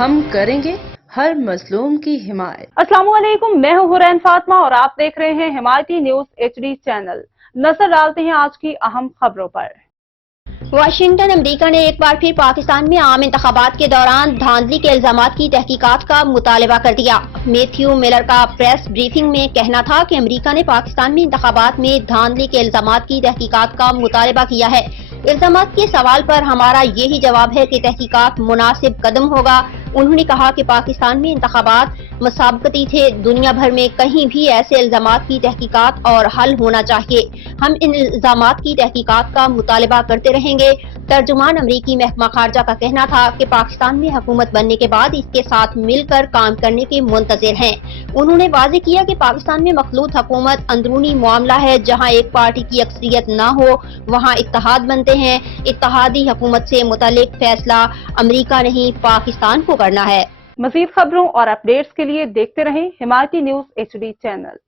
ہم کریں گے ہر مظلوم کی حمایت۔ السلام علیکم، میں ہوں حرین فاطمہ اور آپ دیکھ رہے ہیں حمایتی نیوز HD چینل۔ نظر ڈالتے ہیں آج کی اہم خبروں پر۔ واشنگٹن امریکہ نے ایک بار پھر پاکستان میں عام انتخابات کے دوران دھاندلی کے الزامات کی تحقیقات کا مطالبہ کر دیا۔ میتھیو ملر کا پریس بریفنگ میں کہنا تھا کہ امریکہ نے پاکستان میں انتخابات میں دھاندلی کے الزامات کی تحقیقات کا مطالبہ کیا ہے۔ الزامات کے سوال پر ہمارا یہی جواب ہے کہ تحقیقات مناسب قدم ہوگا۔ انہوں نے کہا کہ پاکستان میں انتخابات مسابقتی تھے، دنیا بھر میں کہیں بھی ایسے الزامات کی تحقیقات اور حل ہونا چاہیے۔ ہم ان الزامات کی تحقیقات کا مطالبہ کرتے رہیں گے۔ ترجمان امریکی محکمہ خارجہ کا کہنا تھا کہ پاکستان میں حکومت بننے کے بعد اس کے ساتھ مل کر کام کرنے کے منتظر ہیں۔ انہوں نے واضح کیا کہ پاکستان میں مخلوط حکومت اندرونی معاملہ ہے، جہاں ایک پارٹی کی اکثریت نہ ہو وہاں اتحاد بنتے ہیں۔ اتحادی حکومت سے متعلق فیصلہ امریکہ نہیں پاکستان کو کرنا ہے۔ مزید خبروں اور اپڈیٹس کے لیے دیکھتے رہیں حمایتی نیوز HD چینل۔